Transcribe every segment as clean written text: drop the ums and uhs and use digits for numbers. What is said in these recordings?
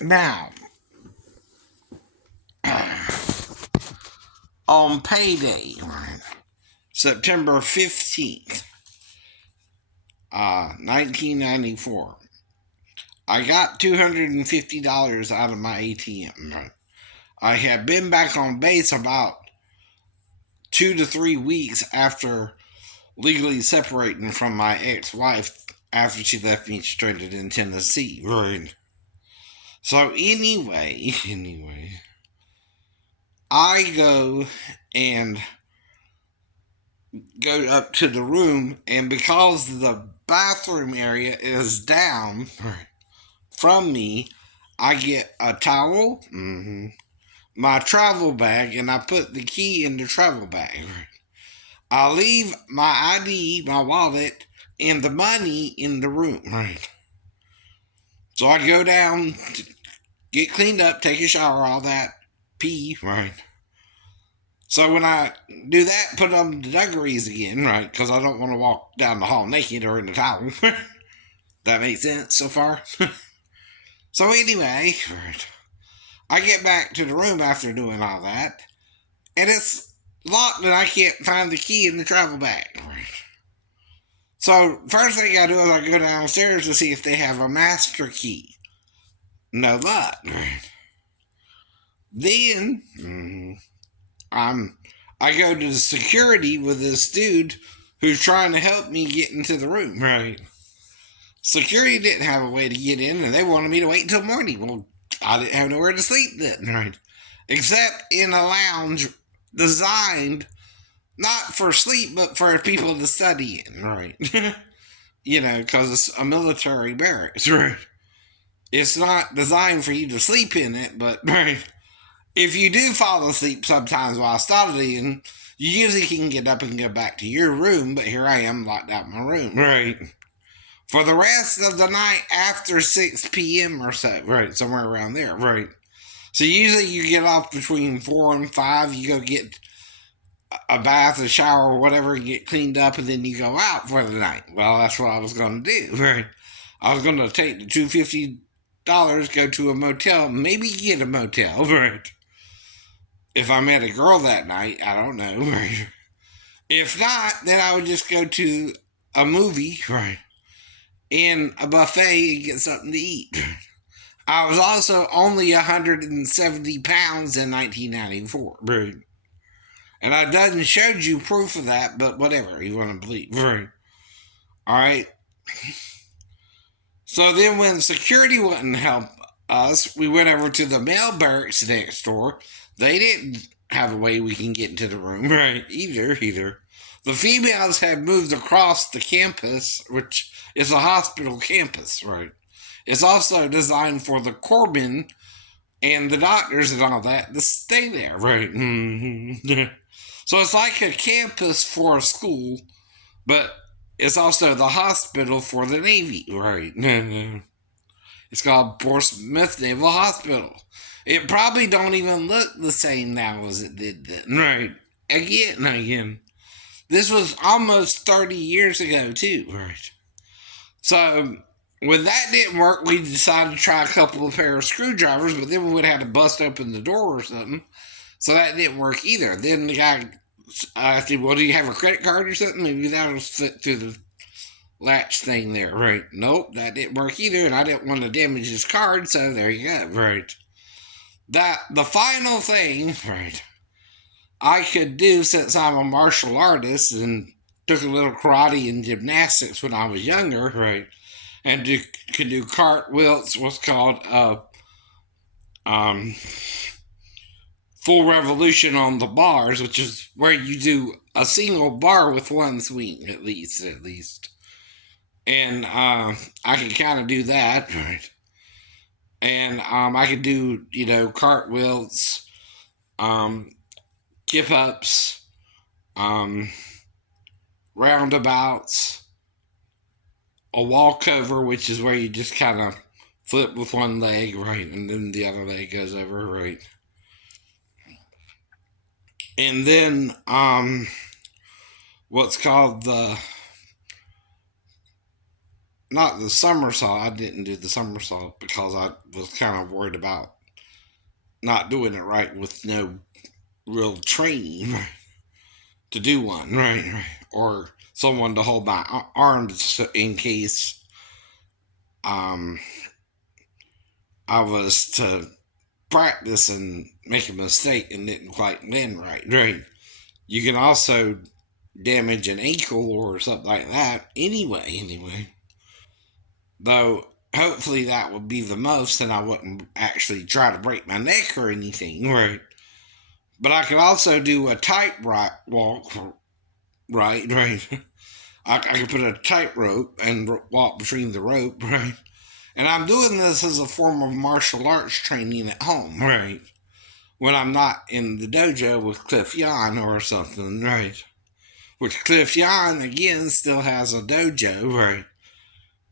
Now, on payday, September 15th, 1994, I got $250 out of my ATM. I had been back on base about 2 to 3 weeks after legally separating from my ex-wife after she left me stranded in Tennessee. Right. So anyway, I and go up to the room, and because the bathroom area is down from me, I get a towel, my travel bag, and I put the key in the travel bag. I leave my ID, my wallet, and the money in the room. Right. So I go down, get cleaned up, take a shower, all that, pee. Right. So when I do that, put on the dungarees again, right? Because I don't want to walk down the hall naked or in the towel. That makes sense so far? So anyway, right, I get back to the room after doing all that, and it's locked and I can't find the key in the travel bag. Right. So first thing I do is I go downstairs to see if they have a master key. No luck. Right. Then I go to the security with this dude who's trying to help me get into the room. Right. Security didn't have a way to get in, and they wanted me to wait until morning. Well, I didn't have nowhere to sleep then. Right. Except in a lounge designed not for sleep, but for people to study in. Right. Because it's a military barracks. Right. It's not designed for you to sleep in it, but right, if you do fall asleep sometimes while studying, you usually can get up and go back to your room, but here I am locked out in my room. Right. For the rest of the night after 6 p.m. or so. Right. Somewhere around there. Right. So usually you get off between 4 and 5. You go get a bath, a shower, or whatever, get cleaned up, and then you go out for the night. Well, that's what I was going to do. Right. I was going to take the $250, go to a motel, maybe get a motel. Right. If I met a girl that night, I don't know. Right. If not, then I would just go to a movie. Right. And a buffet and get something to eat. I was also only 170 pounds in 1994. Right. And I done showed you proof of that, but whatever you want to believe. Right. All right. So then when security wouldn't help us, we went over to the male barracks next door. They didn't have a way we can get into the room. Right. Either. The females had moved across the campus, which is a hospital campus. Right. It's also designed for the corpsmen and the doctors and all that to stay there. Right. So it's like a campus for a school, but it's also the hospital for the Navy. Right. It's called Portsmouth Naval Hospital. It probably don't even look the same now as it did then. Right. Again. This was almost 30 years ago, too. Right. So when that didn't work, we decided to try a couple of pair of screwdrivers, but then we would have to bust open the door or something. So that didn't work either. Then the guy asked him, well, do you have a credit card or something? Maybe that'll fit through the latch thing there. Right. Nope, that didn't work either, and I didn't want to damage his card, so there you go. Right. The final thing, right, I could do, since I'm a martial artist and took a little karate and gymnastics when I was younger, right, and could do cartwheels, what's called full revolution on the bars, which is where you do a single bar with one swing at least. And I could kind of do that, right? And I could do cartwheels, kip ups, roundabouts, a walkover, which is where you just kind of flip with one leg, right, and then the other leg goes over, right. And then what's called the not the somersault. I didn't do the somersault because I was kind of worried about not doing it right with no real training to do one, right? Or someone to hold my arms in case um, I was to practice and make a mistake and didn't quite land right? You can also damage an ankle or something like that anyway. Though, hopefully that would be the most and I wouldn't actually try to break my neck or anything, right? But I could also do a tightrope walk, right? I could put a tightrope and walk between the rope, right? And I'm doing this as a form of martial arts training at home, right? When I'm not in the dojo with Cliff Yan or something, right? Which Cliff Yan, again, still has a dojo, right?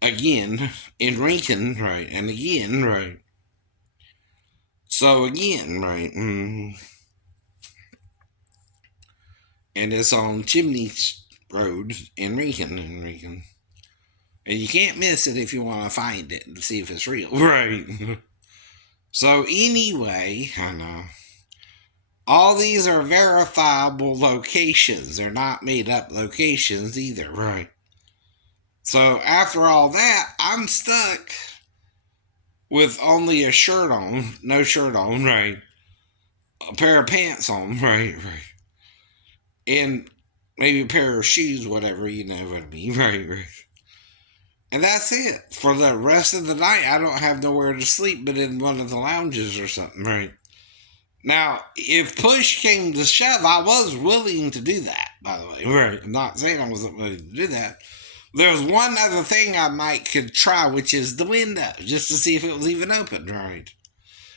Again, in Lincoln, right? And again, right? So, again, right? And it's on Chimney Road in Lincoln. And you can't miss it if you want to find it to see if it's real, right? So, anyway, I know. All these are verifiable locations. They're not made up locations either, right? So after all that, I'm stuck with only a shirt on, no shirt on, right? A pair of pants on, right? And maybe a pair of shoes, whatever, you know what I mean, right? And that's it. For the rest of the night, I don't have nowhere to sleep but in one of the lounges or something, right? Now, if push came to shove, I was willing to do that, by the way. Right. I'm not saying I wasn't willing to do that. There's one other thing I could try, which is the window, just to see if it was even open, right?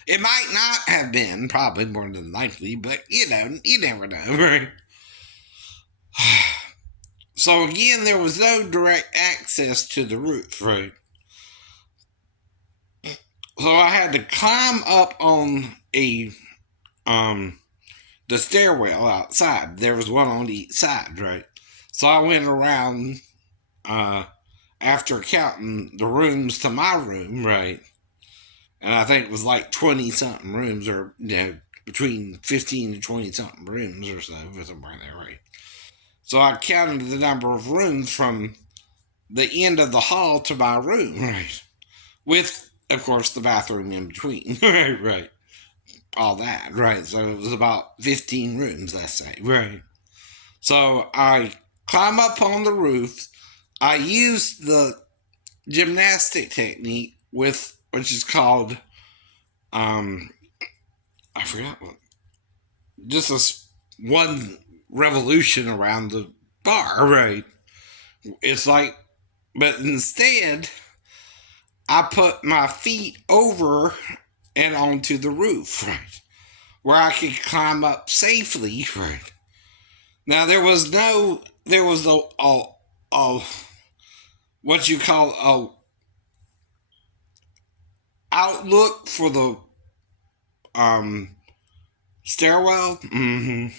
It might not have been, probably more than likely, but you never know, right? So again, there was no direct access to the roof, right? So I had to climb up on the stairwell outside. There was one on each side, right? So I went around after counting the rooms to my room, right? And I think it was like 20 something rooms, or between 15 to 20 something rooms or so, or something like that, right? So I counted the number of rooms from the end of the hall to my room, right? With, of course, the bathroom in between, right? All that, right? So it was about 15 rooms, let's say, right? So I climb up on the roof. I used the gymnastic technique which is called, I forgot what, just one revolution around the bar, right? It's like, but instead, I put my feet over and onto the roof, right? Where I could climb up safely, right? Now, there was what you call outlook for the stairwell, and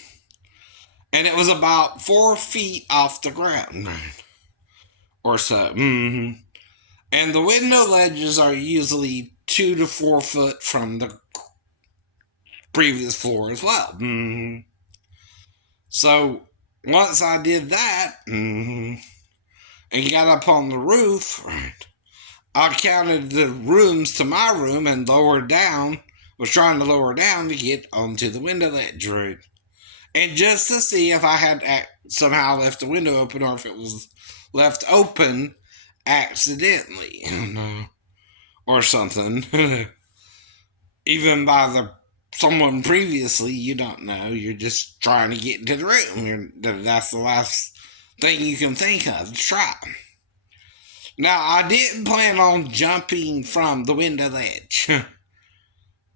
it was about 4 feet off the ground, right? Or so. And the window ledges are usually 2 to 4 foot from the previous floor as well. So once I did that and got up on the roof, right, I counted the rooms to my room and lowered down, was trying to lower down to get onto the window ledge, right? And just to see if I had somehow left the window open or if it was left open accidentally, or something. Even by someone previously, you don't know. You're just trying to get into the room. That's the last thing you can think of to try. Now, I didn't plan on jumping from the window ledge.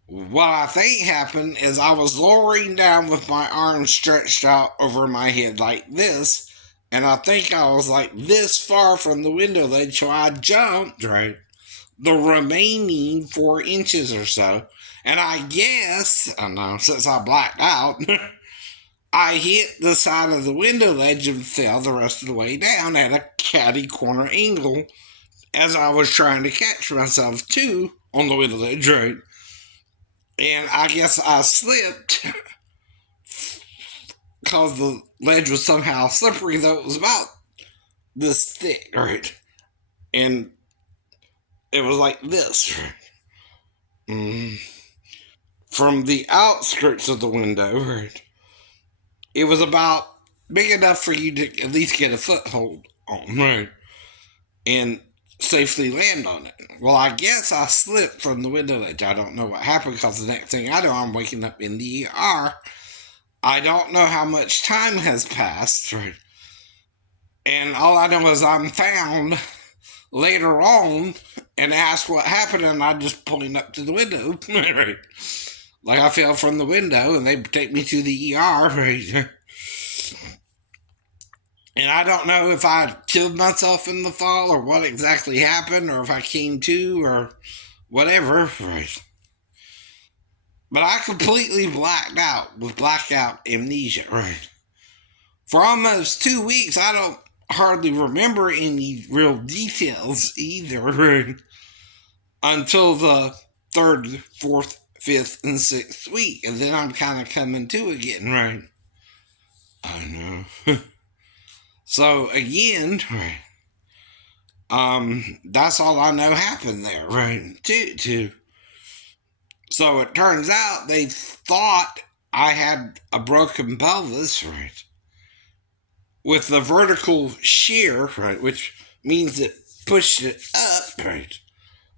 What I think happened is I was lowering down with my arms stretched out over my head like this, and I think I was like this far from the window ledge, so I jumped, right, the remaining 4 inches or so, and I guess, I don't know, since I blacked out, I hit the side of the window ledge and fell the rest of the way down at a catty corner angle as I was trying to catch myself too on the window ledge, right? And I guess I slipped because the ledge was somehow slippery, though it was about this thick, right? And it was like this, right? From the outskirts of the window, right? It was about big enough for you to at least get a foothold on, right? And safely land on it. Well, I guess I slipped from the window ledge. I don't know what happened because the next thing I know, I'm waking up in the ER. I don't know how much time has passed, right? And all I know is I'm found later on and asked what happened, and I just point up to the window, right? Like I fell from the window, and they take me to the ER, right? And I don't know if I killed myself in the fall or what exactly happened or if I came to or whatever, right? But I completely blacked out with blackout amnesia, right? For almost 2 weeks, I don't hardly remember any real details either, right? Until the third, fourth, fifth, and sixth week. And then I'm kind of coming to again, right? I know. So again, right? That's all I know happened there, right? So it turns out they thought I had a broken pelvis, right? With the vertical shear, right, which means it pushed it up, right,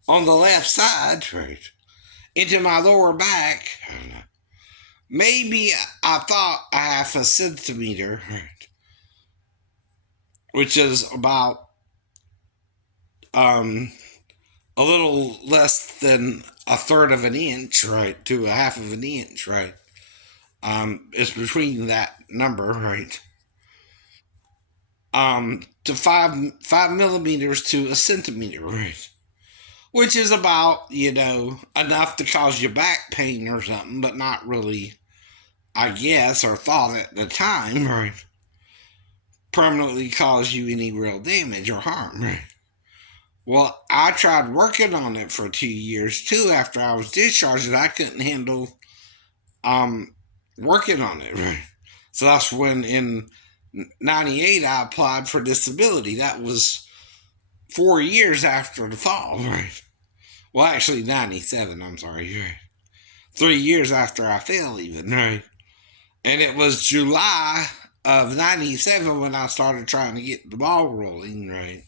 on the left side, right, into my lower back. Maybe I thought a half a centimeter, right, which is about a little less than a third of an inch, right, to a half of an inch, right. It's between that number, right. To 5 millimeters to a centimeter, right, which is about enough to cause you back pain or something, but not really, I guess, or thought at the time, right, permanently cause you any real damage or harm, right. Well, I tried working on it for 2 years too after I was discharged, and I couldn't handle working on it, right. So that's when in '98 I applied for disability. That was 4 years after the fall, right. Well, actually, '97. I'm sorry, right. 3 years after I fell, even, right. And it was July of '97 when I started trying to get the ball rolling, right.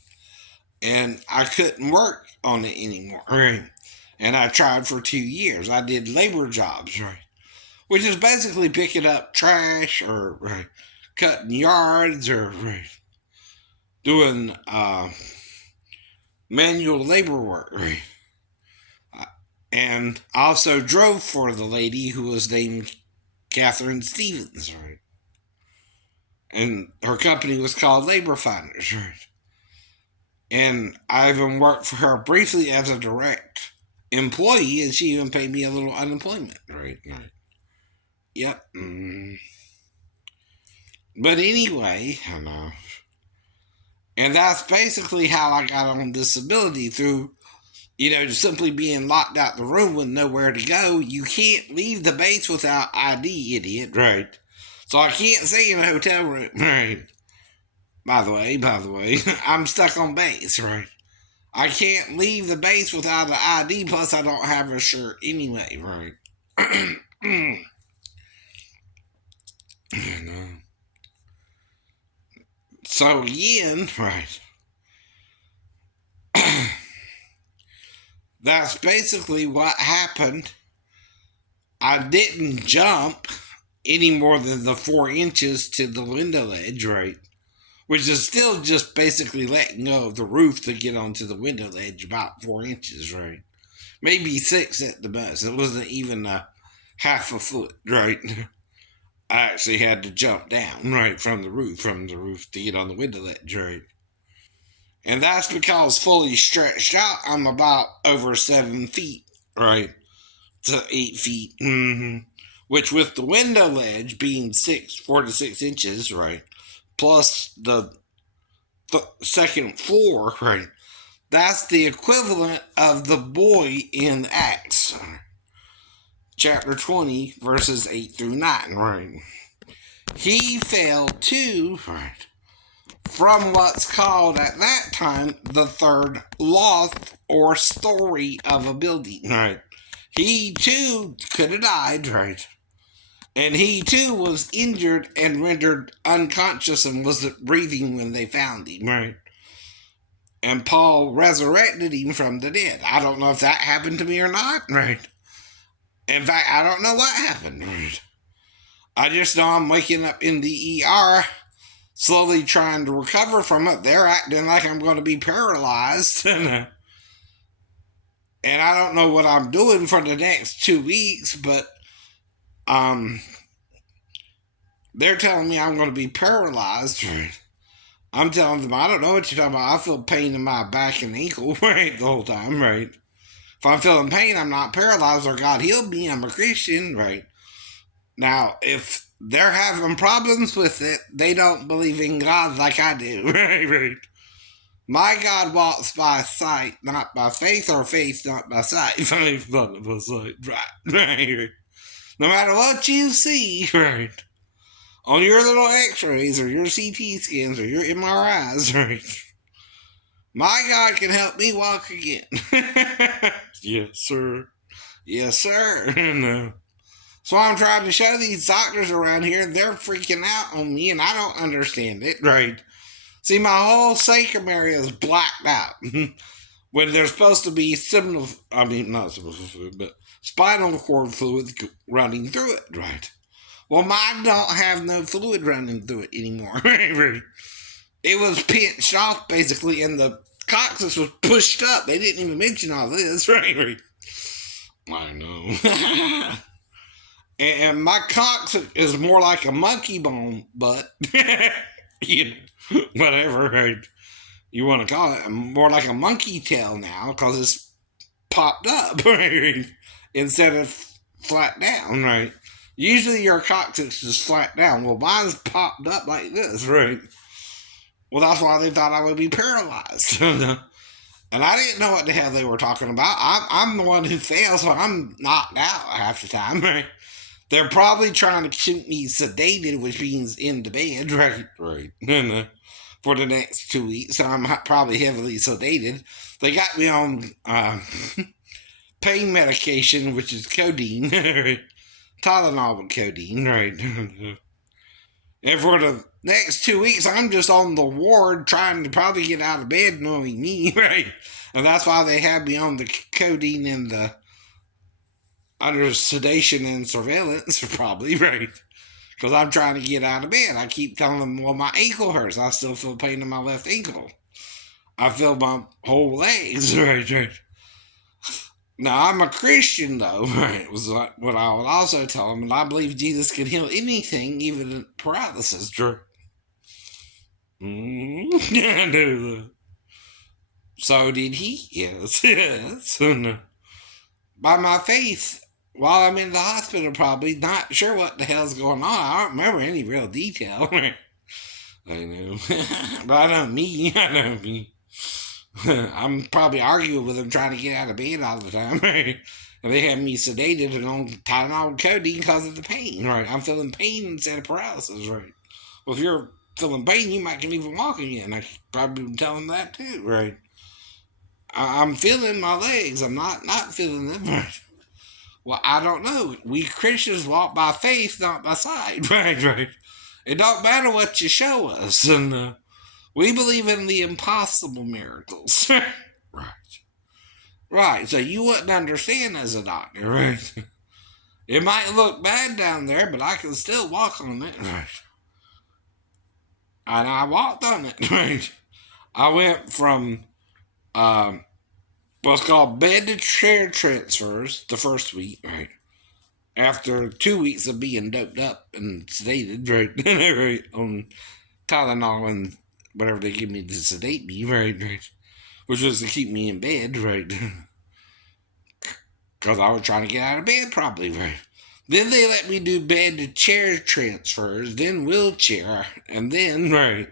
And I couldn't work on it anymore, right. And I tried for 2 years. I did labor jobs, right, which is basically picking up trash or right, cutting yards or right, doing manual labor work, right. And I also drove for the lady who was named Catherine Stevens, right. And her company was called Labor Finders, right. And I even worked for her briefly as a direct employee, and she even paid me a little unemployment, right. Yep. But anyway, I know. And that's basically how I got on disability through, just simply being locked out the room with nowhere to go. You can't leave the base without ID, idiot, right? So I can't stay in a hotel room, right? By the way, I'm stuck on base, right? I can't leave the base without an ID, plus I don't have a shirt anyway, right? So again, right, that's basically what happened. I didn't jump any more than the 4 inches to the window ledge, right? Which is still just basically letting go of the roof to get onto the window ledge, about 4 inches, right? Maybe 6 at the most. It wasn't even a half a foot, right? I actually had to jump down, right, from the roof to get on the window ledge, right? And that's because fully stretched out, I'm about over 7 feet, right, to 8 feet. Which, with the window ledge being 4 to 6 inches, right, plus the second floor, right, That's the equivalent of the boy in Acts, chapter 20, verses 8 through 9, right? He fell too, right, from what's called at that time the third loft or story of a building, right? He too could have died, right? And he too was injured and rendered unconscious and wasn't breathing when they found him, right? And Paul resurrected him from the dead. I don't know if that happened to me or not, right? In fact, I don't know what happened, right? I just know I'm waking up in the ER, slowly trying to recover from it. They're acting like I'm going to be paralyzed. And I don't know what I'm doing for the next 2 weeks, but they're telling me I'm going to be paralyzed, right? I'm telling them, I don't know what you're talking about. I feel pain in my back and ankle, right, the whole time, right? If I'm feeling pain, I'm not paralyzed or God healed me. I'm a Christian, right? Now, if they're having problems with it, they don't believe in God like I do, right? My God walks by sight, not by faith, or faith, not by sight. Faith, not by sight, right? No matter what you see, right? On your little x-rays or your CT scans or your MRIs, right? My God can help me walk again. Yes, sir. Yes, sir. No. So I'm trying to show these doctors around here, they're freaking out on me, and I don't understand it, right? See, my whole sacrum area is blacked out. When there's supposed to be not supposed to, but spinal cord fluid running through it, right? Well, mine don't have no fluid running through it anymore. It was pinched off, basically, and the coccyx was pushed up. They didn't even mention all this, right? I know. And my coccyx is more like a monkey bone, but you know, whatever, right? You want to call it, more like a monkey tail now because it's popped up, right? Instead of flat down, right? Usually your coccyx is flat down. Well, mine's popped up like this, right? Well, that's why they thought I would be paralyzed. And I didn't know what the hell they were talking about. I'm the one who fell, so I'm knocked out half the time, right? They're probably trying to keep me sedated, which means in the bed, right? Right. For the next 2 weeks, so I'm probably heavily sedated. They got me on pain medication, which is codeine, right? Tylenol with codeine, right? And for the next 2 weeks, I'm just on the ward trying to probably get out of bed knowing me, right? And that's why they have me on the codeine and the under sedation and surveillance, probably, right? Because I'm trying to get out of bed. I keep telling them, well, my ankle hurts. I still feel pain in my left ankle. I feel my whole legs, right? Now, I'm a Christian, though, right? Was what I would also tell them, and I believe Jesus can heal anything, even paralysis, true. So did he? Yes, yes. By my faith, while I'm in the hospital, probably not sure what the hell's going on. I don't remember any real detail. I know, but I know me. I'm probably arguing with them trying to get out of bed all the time. Right? And they have me sedated and on Tylenol and codeine because of the pain. Right? I'm feeling pain instead of paralysis. Right? Well, if you're feeling pain, you might can even walk again. I probably been telling them that too. Right? I'm feeling my legs. I'm not feeling them. Right? Well, I don't know. We Christians walk by faith, not by sight. Right. It don't matter what you show us, and we believe in the impossible miracles. Right. So you wouldn't understand as a doctor, right? It might look bad down there, but I can still walk on it, right? And I walked on it, right? I went from what's called bed to chair transfers the first week, right? After 2 weeks of being doped up and sedated, right? Right, on Tylenol and whatever they give me to sedate me, right? Which was to keep me in bed, right? Because I was trying to get out of bed, probably, right? Then they let me do bed to chair transfers, then wheelchair, and then, right.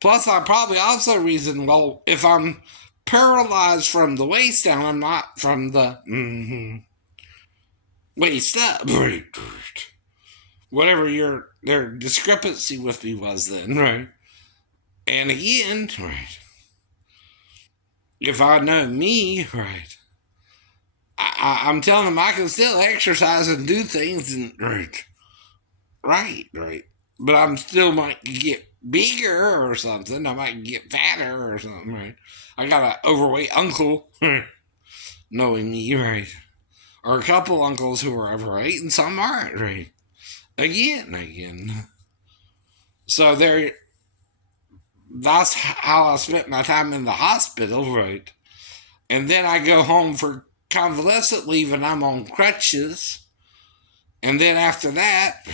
Plus, I probably also reasoned, well, if I'm paralyzed from the waist down. I'm not from the waist up. Right. Whatever their discrepancy with me was then, right? And again, right, if I know me, right, I'm telling them I can still exercise and do things, and right. But I'm still might get bigger or something. I might get fatter or something, right? I got an overweight uncle, knowing me, right? Or a couple uncles who are overweight and some aren't, right? Again. So that's how I spent my time in the hospital, right? And then I go home for convalescent leave and I'm on crutches. And then after that,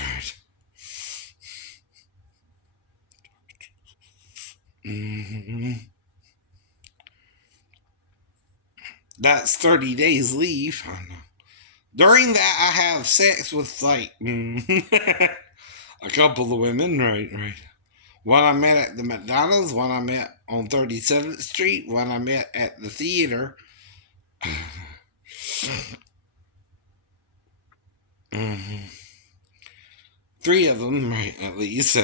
that's 30 days leave. During that, I have sex with like a couple of women, right. One I met at the McDonald's, one I met on 37th Street, one I met at the theater. Three of them, right, at least.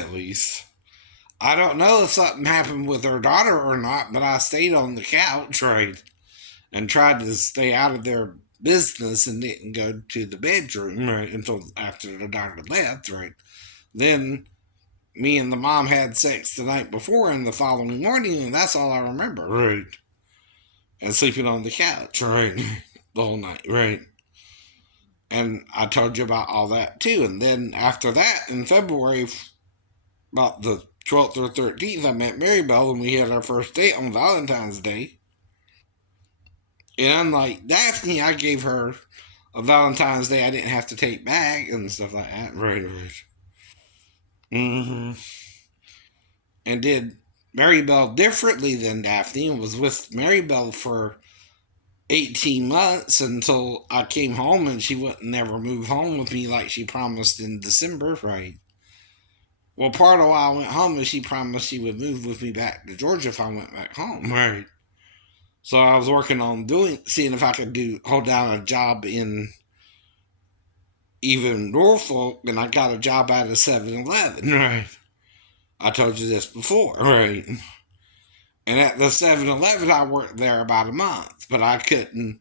I don't know if something happened with her daughter or not, but I stayed on the couch, right, and tried to stay out of their business and didn't go to the bedroom, right, until after the daughter left, right. Then me and the mom had sex the night before and the following morning, and that's all I remember, right. And sleeping on the couch, right, the whole night, right. And I told you about all that too. And then after that, in February, about the 12th or 13th, I met Maribel and we had our first date on Valentine's Day. And unlike Daphne, I gave her a Valentine's Day I didn't have to take back and stuff like that. Right. Mm-hmm. And did Maribel differently than Daphne and was with Maribel for 18 months until I came home and she wouldn't never move home with me like she promised in December, right? Well, part of why I went home is she promised she would move with me back to Georgia if I went back home, right? So I was working on seeing if I could hold down a job in even Norfolk, and I got a job at a 7-Eleven, right? I told you this before, right? And at the 7-Eleven, I worked there about a month, but I couldn't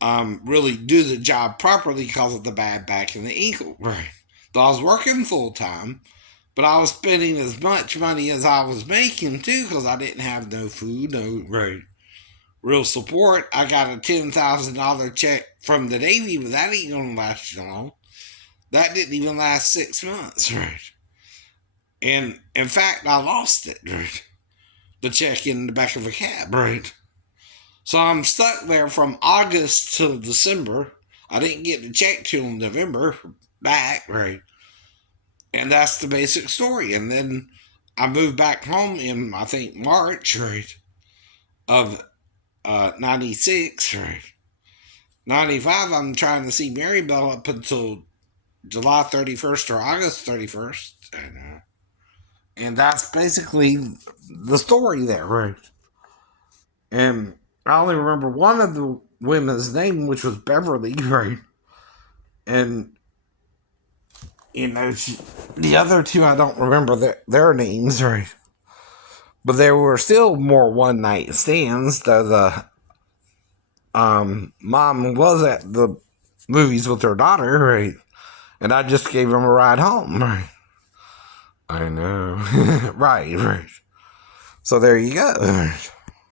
really do the job properly because of the bad back and the ankle, right? So I was working full time, but I was spending as much money as I was making too because I didn't have no food, no real support. I got a $10,000 check from the Navy, but that ain't gonna last long. That didn't even last 6 months, right? And in fact, I lost it, right? The check in the back of a cab, right? So I'm stuck there from August till December. I didn't get the check till November back, right? And that's the basic story. And then I moved back home in, I think, March, right, of 96, right. 95, I'm trying to see Maribel up until July 31st or August 31st. And that's basically the story there, right? And I only remember one of the women's name, which was Beverly, right? And the other two I don't remember their names, right? But there were still more one night stands, though the mom was at the movies with her daughter, right? And I just gave him a ride home, right? I know. Right. So there you go.